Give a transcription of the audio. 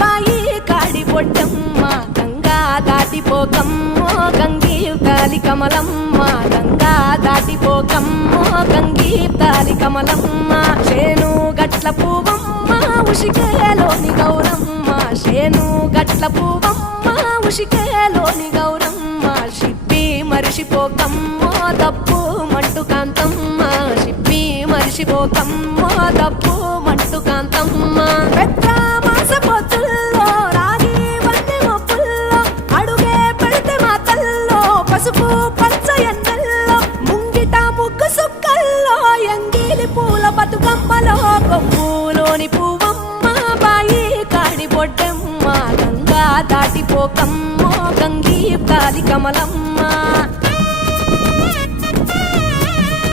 బాయి కాడి పొట్టమ్మ గంగా దాటిపోకమ్మో గంగీతాలి కమలమ్మ గంగా దాటిపోకమ్మో గంగీతాలి కమలమ్మ చేను గట్ల పువ్వమ్మ ఉషికేలోని గౌరమ్మ చేను గట్ల పువ్వమ్మ ఉషికేలోని గౌరమ్మ షిప్పి మరిషిపోకమ్మో తప్పు మంటు కాంతమ్మ షిప్పి మరిషిపోకమ్మో తప్పు మంటు కాంతమ్మ పెద్ద మాస పొత్తుల్లో రాగి వన్నె మొప్పుల్లో అడుగే పెడితే మా తల్లో పసుపు పచ్చ ఎండల్లో ముంగిట ముగ్గు సుక్కల్లో ఎంగిలి పూల బతుకమ్మలో కొమ్ములోని పువ్వమ్మ బాయి కాడి పొడ్డమ్మ గంగా దాటిపోకమ్మో గంగీ తాలి కమలమ్మ